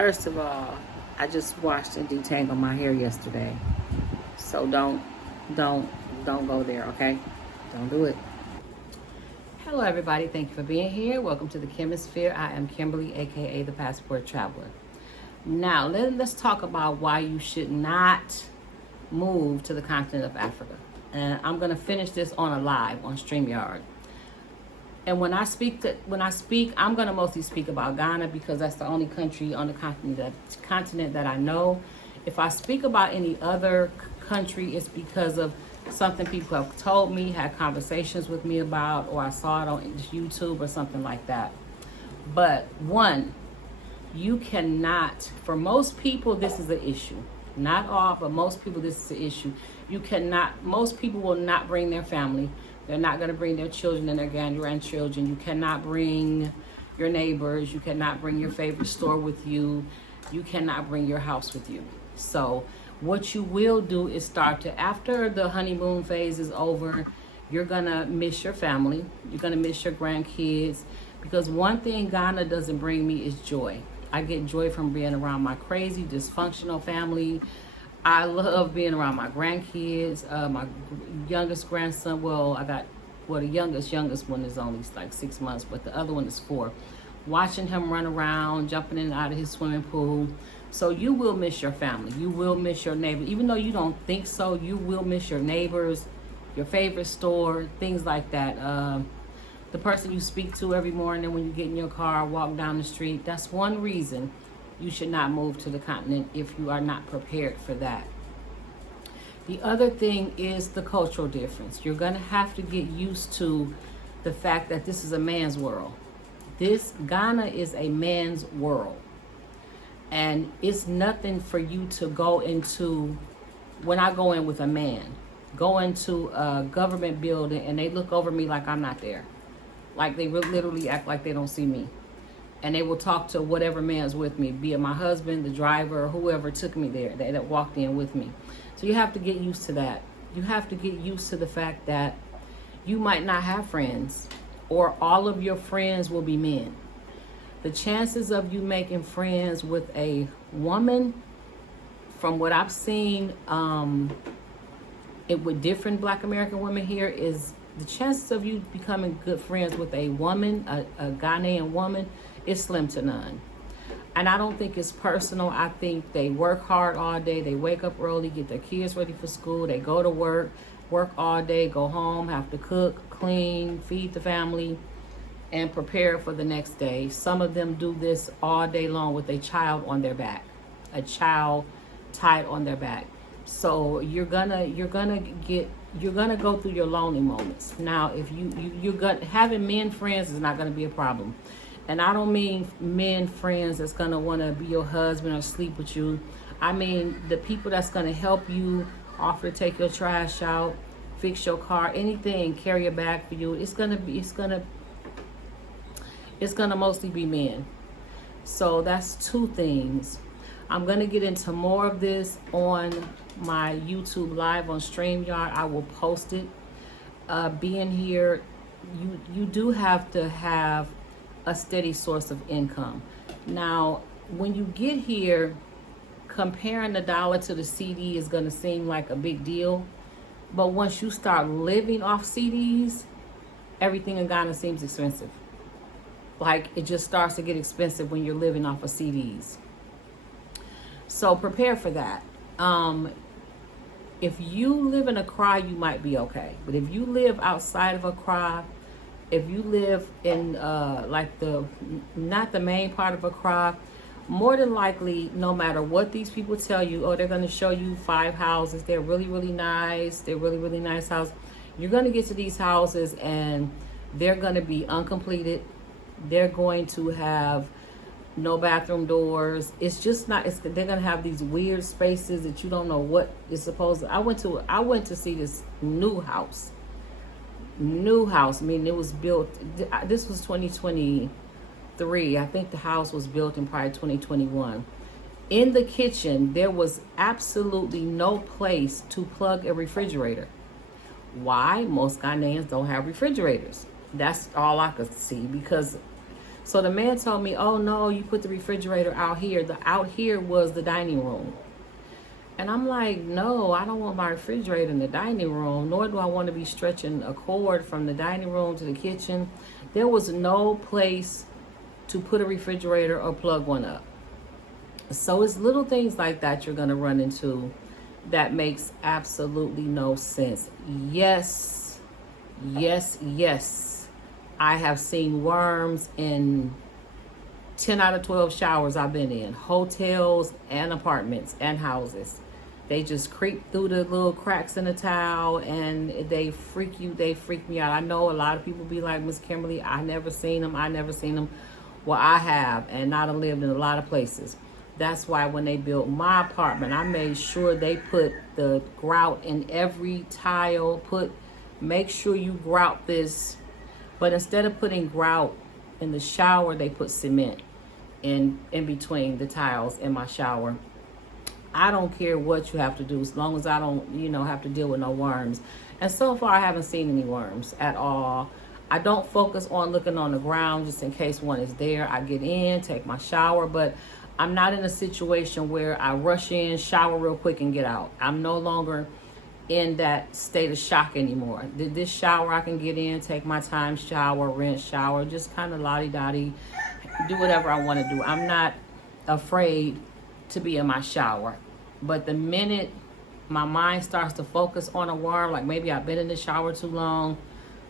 First of all, I just washed and detangled my hair yesterday. So don't go there, okay? Don't do it. Hello everybody, thank you for being here. Welcome to the Chemisphere. I am Kimberly, aka the Passport Traveler. Now, let's talk about why you should not move to the continent of Africa. And I'm gonna finish this on a live on STREAMYARD. And when I speak, I'm gonna mostly speak about Ghana because that's the only country on the continent that I know. If I speak about any other country, it's because of something people have told me, had conversations with me about, or I saw it on YouTube or something like that. But one, you cannot, for most people, this is an issue. Not all, but most people, this is an issue. Most people will not bring their family. They're not going to bring their children and their grandchildren. You cannot bring your neighbors. You cannot bring your favorite store with you. You cannot bring your house with you. So what you will do is after the honeymoon phase is over, you're going to miss your family. You're going to miss your grandkids. Because one thing Ghana doesn't bring me is joy. I get joy from being around my crazy, dysfunctional family. I love being around my grandkids, my youngest grandson. The youngest one is only like 6 months, but the other one is 4. Watching him run around, jumping in and out of his swimming pool. So you will miss your family. You will miss your neighbor. Even though you don't think so, you will miss your neighbors, your favorite store, things like that. The person you speak to every morning when you get in your car, walk down the street. That's one reason you should not move to the continent if you are not prepared for that. The other thing is the cultural difference. You're going to have to get used to the fact that this is a man's world. Ghana is a man's world. And it's nothing for you to go into, when I go in with a man, go into a government building and they look over me like I'm not there. Like they literally act like they don't see me. And they will talk to whatever man's with me, be it my husband, the driver, or whoever took me there, that walked in with me. So you have to get used to that. You have to get used to the fact that you might not have friends, or all of your friends will be men. The chances of you making friends with a woman, from what I've seen with different Black American women here, is the chances of you becoming good friends with a woman, a Ghanaian woman, is slim to none. And I don't think it's personal. I think they work hard all day. They wake up early, get their kids ready for school. They go to work all day, go home, have to cook, clean, feed the family, and prepare for the next day. Some of them do this all day long with a child on their back, a child tied on their back. So you're gonna go through your lonely moments. Now, if having men friends is not gonna be a problem. And I don't mean men friends that's gonna wanna be your husband or sleep with you. I mean the people that's gonna help you, offer to take your trash out, fix your car, anything, carry a bag for you. It's gonna mostly be men. So that's 2 things. I'm gonna get into more of this on my YouTube live on StreamYard. I will post it. Being here, you do have to have a steady source of income. Now, when you get here, comparing the dollar to the CD is gonna seem like a big deal. But once you start living off CDs, everything in Ghana seems expensive. Like, it just starts to get expensive when you're living off of CDs. So prepare for that. If you live in Accra, you might be okay. But if you live outside of Accra, if you live in not the main part of Accra, more than likely, no matter what these people tell you, they're going to show you 5 houses. They're really, really nice. They're really, really nice houses. You're going to get to these houses and they're going to be uncompleted. They're going to have no bathroom doors. It's just not, they're going to have these weird spaces that you don't know what is supposed to. I went to see this new house. I mean, it was built, this was 2023. I think the house was built in probably 2021. In the kitchen, there was absolutely no place to plug a refrigerator. Why? Most Ghanaians don't have refrigerators. That's all I could see, because So the man told me, oh no, you put the refrigerator out here. The out here was the dining room. And I'm like, no, I don't want my refrigerator in the dining room, nor do I want to be stretching a cord from the dining room to the kitchen. There was no place to put a refrigerator or plug one up. So it's little things like that you're going to run into that makes absolutely no sense. Yes, yes, yes. I have seen worms in 10 out of 12 showers I've been in, hotels and apartments and houses. They just creep through the little cracks in the towel and they freak me out. I know a lot of people be like, Miss Kimberly, I never seen them. Well, I have, and I done lived in a lot of places. That's why when they built my apartment, I made sure they put the grout in every tile. Make sure you grout this. But instead of putting grout in the shower, they put cement in between the tiles in my shower. I don't care what you have to do as long as I don't, have to deal with no worms. And so far, I haven't seen any worms at all. I don't focus on looking on the ground just in case one is there. I get in, take my shower, but I'm not in a situation where I rush in, shower real quick, and get out. I'm no longer in that state of shock anymore. This shower I can get in, take my time, shower, rinse, shower, just kind of lottie-dottie, do whatever I want to do. I'm not afraid to be in my shower. But the minute my mind starts to focus on a worm, like maybe I've been in the shower too long,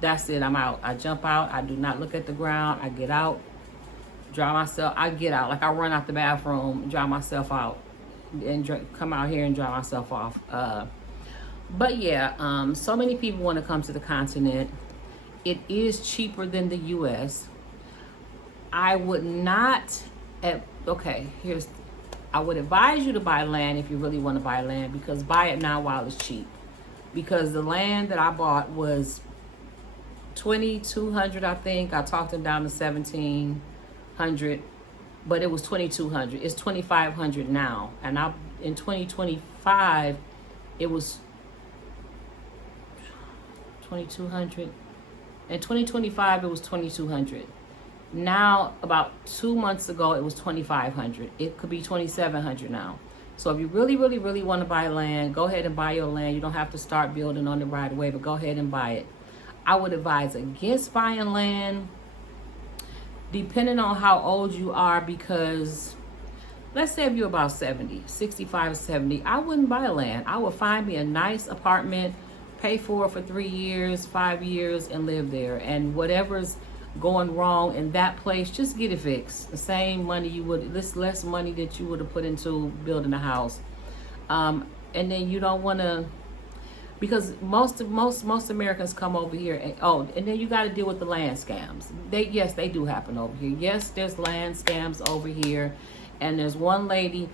that's it, I'm out. I jump out, I do not look at the ground, I get out, dry myself, I get out, like I run out the bathroom, dry myself out, and come out here and dry myself off. But yeah, so many people want to come to the continent. It is cheaper than the US. I would not, I would advise you to buy land if you really want to buy land, because buy it now while it's cheap. Because the land that I bought was $2,200, I think. I talked them down to $1,700, but it was $2,200. It's $2,500 now, and in 2025 it was $2,200. In 2025 it was $2,200. Now, about 2 months ago, it was $2,500. It could be $2,700 now. So if you really, really, really want to buy land, go ahead and buy your land. You don't have to start building on it right away, but go ahead and buy it. I would advise against buying land, depending on how old you are, because let's say if you're about 65, 70, I wouldn't buy land. I would find me a nice apartment, pay for it for 3 years, 5 years, and live there. And whatever's going wrong in that place, just get it fixed. The same money you would, less money that you would have put into building a house. And then you don't want to, because most Americans come over here and then you got to deal with the land scams. They do happen over here. Yes, there's land scams over here. And there's one lady,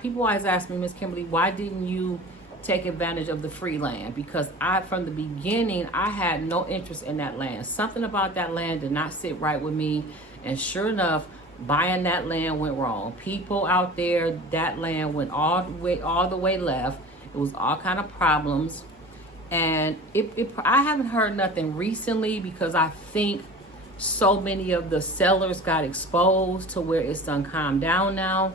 people always ask me, Miss Kimberly, why didn't you take advantage of the free land? Because from the beginning, I had no interest in that land. Something about that land did not sit right with me. And sure enough, buying that land went wrong. People out there, that land went all the way left. It was all kind of problems. And I haven't heard nothing recently, because I think so many of the sellers got exposed to where it's done calmed down now.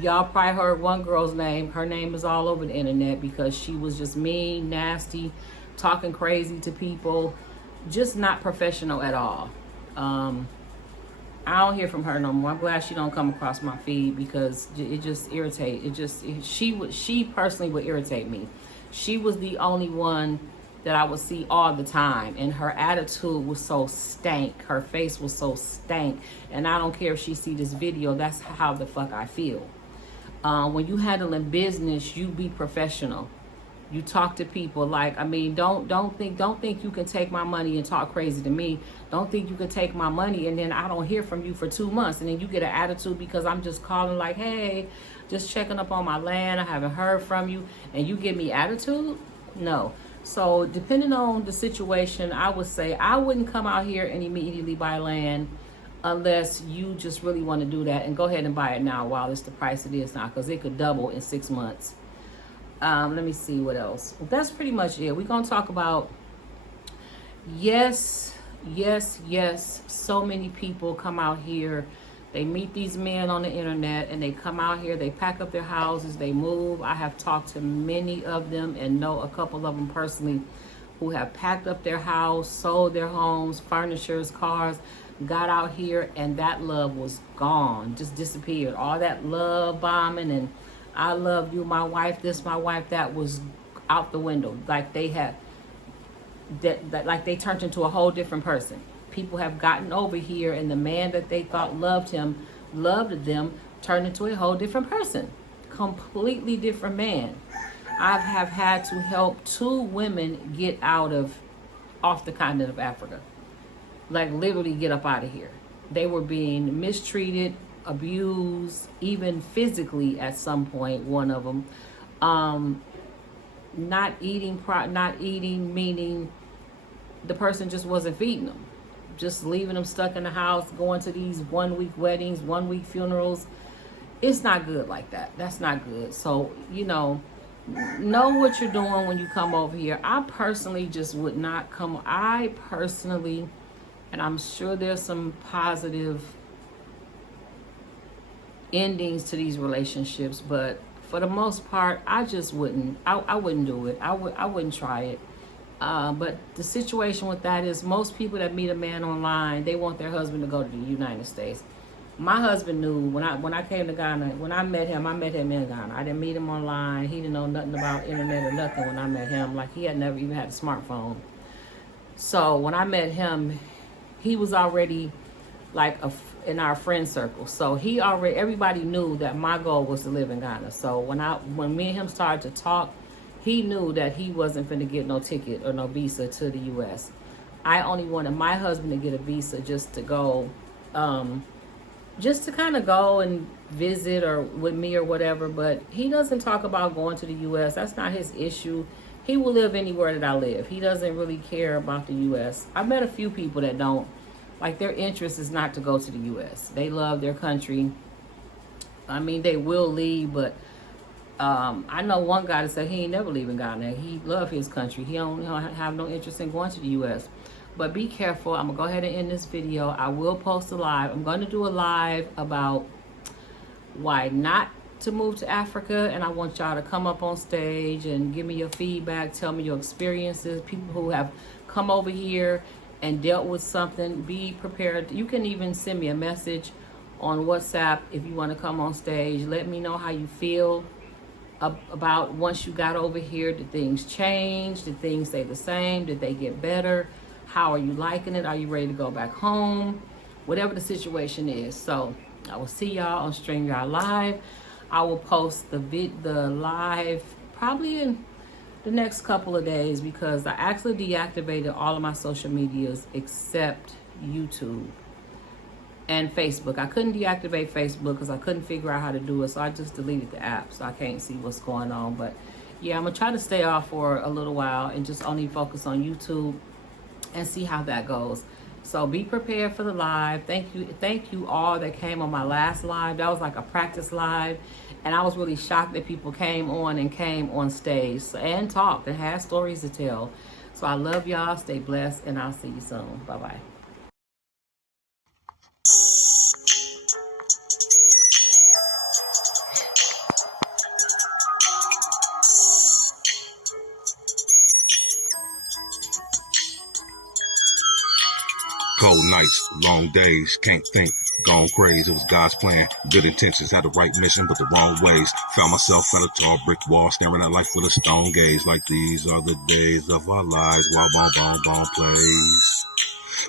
Y'all probably heard one girl's name. Her name is all over the internet because she was just mean, nasty, talking crazy to people, just not professional at all. I don't hear from her no more. I'm glad she don't come across my feed, because it just irritates. She personally would irritate me. She was the only one that I would see all the time, and her attitude was so stank. Her face was so stank, and I don't care if she see this video. That's how the fuck I feel. When you handling business, you be professional. You talk to people like, don't think you can take my money and talk crazy to me. Don't think you can take my money and then I don't hear from you for 2 months, and then you get an attitude because I'm just calling like, hey, just checking up on my land, I haven't heard from you, and you give me attitude? No. So depending on the situation, I would say I wouldn't come out here and immediately buy land unless you just really want to do that, and go ahead and buy it now while it's the price it is now, because it could double in 6 months. Let me see what else. That's pretty much it. We're going to talk about, yes, yes, yes, so many people come out here. They meet these men on the internet and they come out here, they pack up their houses, they move. I have talked to many of them and know a couple of them personally who have packed up their house, sold their homes, furnitures, cars, got out here, and that love was gone, just disappeared. All that love bombing and I love you, my wife, this, my wife, that was out the window. Like they had that like they turned into a whole different person. People have gotten over here and the man that they thought loved them, turned into a whole different person. Completely different man. I have had to help 2 women get off the continent of Africa. Like literally get up out of here. They were being mistreated, abused, even physically at some point, one of them. Not eating meaning the person just wasn't feeding them. Just leaving them stuck in the house, going to these 1-week weddings, 1-week funerals. It's not good like that. That's not good. So, know what you're doing when you come over here. I personally just would not come. And I'm sure there's some positive endings to these relationships, but for the most part, I just wouldn't. I wouldn't do it. I wouldn't try it. But the situation with that is most people that meet a man online, they want their husband to go to the United States. My husband knew when I came to Ghana, when I met him in Ghana. I didn't meet him online. He didn't know nothing about internet or nothing when I met him. Like he had never even had a smartphone. So when I met him, he was already like in our friend circle. So everybody knew that my goal was to live in Ghana. So when me and him started to talk, he knew that he wasn't finna get no ticket or no visa to the U.S. I only wanted my husband to get a visa just to go, just to kind of go and visit or with me or whatever. But he doesn't talk about going to the U.S. That's not his issue. He will live anywhere that I live. He doesn't really care about the U.S. I've met a few people that don't. Like their interest is not to go to the U.S. They love their country. I mean, they will leave, but I know one guy that said he ain't never leaving Ghana. He love his country. He don't have no interest in going to the U.S. But be careful. I'm going to go ahead and end this video. I will post a live. I'm going to do a live about why not to move to Africa. And I want y'all to come up on stage and give me your feedback. Tell me your experiences. People who have come over here and dealt with something. Be prepared. You can even send me a message on WhatsApp if you want to come on stage. Let me know how you feel about once you got over here. Did things change? Did things stay the same? Did they get better? How are you liking it? Are you ready to go back home? Whatever the situation is. So I will see y'all on StreamYard Live. I will post the live probably in the next couple of days because I actually deactivated all of my social medias except YouTube and Facebook. I couldn't deactivate Facebook because I couldn't figure out how to do it, so I just deleted the app, so I can't see what's going on. But yeah, I'm gonna try to stay off for a little while and just only focus on YouTube and see how that goes. So be prepared for the live. Thank you all that came on my last live. That was like a practice live, and I was really shocked that people came on stage and talked and had stories to tell. So I love y'all. Stay blessed, and I'll see you soon. Bye-bye. Cold nights, long days, can't think, gone crazy. It was God's plan, good intentions, had the right mission, but the wrong ways. Found myself at a tall brick wall, staring at life with a stone gaze. Like these are the days of our lives, while bon plays.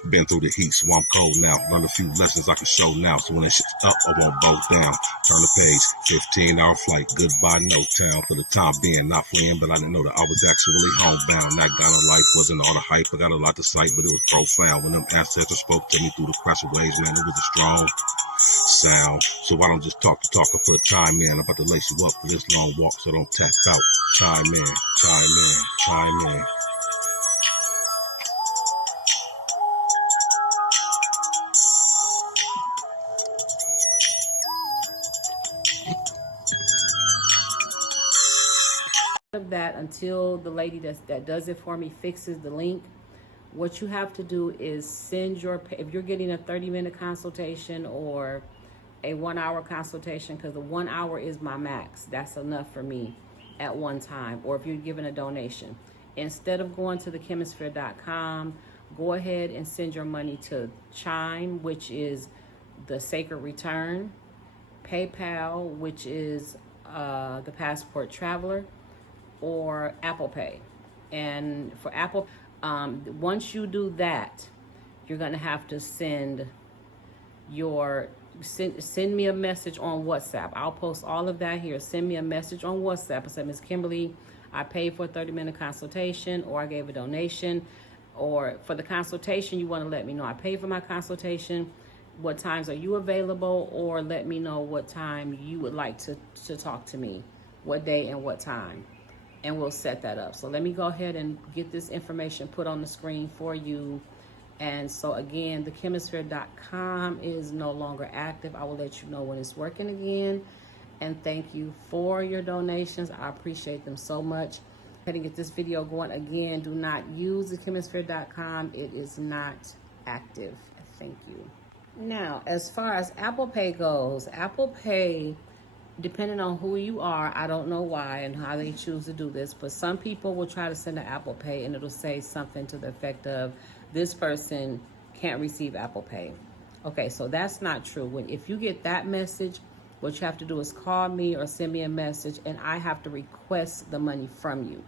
Been through the heat, so I'm cold now. Learned a few lessons I can show now. So when that shit's up, I won't bow down. Turn the page, 15-hour flight, goodbye, no town. For the time being, not fleeing, but I didn't know that I was actually homebound. That Ghana life wasn't all the hype. I got a lot to cite, but it was profound. When them ancestors spoke to me through the crash of waves, man, it was a strong sound. So I don't just talk to talk, I put time in. I'm about to lace you up for this long walk, so don't tap out. Chime in, chime in, chime in. Of that until the lady that does it for me fixes the link. what you have to do is send your, if you're getting a 30-minute consultation or a 1 hour consultation, because the 1 hour is my max, that's enough for me at one time, or if you're giving a donation, instead of going to thechemisphere.com, go ahead and send your money to Chime, which is the Sacred Return, PayPal, which is the Passport Traveler, or Apple Pay. And for Apple, once you do that, you're gonna have to send me a message on WhatsApp. I'll post all of that here. Send me a message on WhatsApp. I said, Ms. Kimberly, I paid for a 30-minute consultation, or I gave a donation, or for the consultation, you want to let me know I paid for my consultation. What times are you available? Or let me know what time you would like to talk to me, what day and what time, and we'll set that up. So let me go ahead and get this information put on the screen for you. And so again, thechemisphere.com is no longer active. I will let you know when it's working again. And thank you for your donations. I appreciate them so much. Go ahead and get this video going. Again, do not use thechemisphere.com. It is not active. Thank you. Now, as far as Apple Pay goes, Apple Pay, depending on who you are, I don't know why and how they choose to do this, but some people will try to send an Apple Pay and it'll say something to the effect of, this person can't receive Apple Pay. Okay, so that's not true. If you get that message, what you have to do is call me or send me a message, and I have to request the money from you.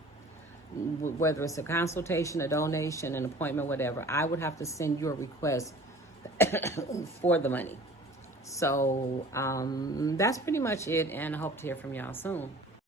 Whether it's a consultation, a donation, an appointment, whatever, I would have to send you a request for the money. So that's pretty much it, and I hope to hear from y'all soon.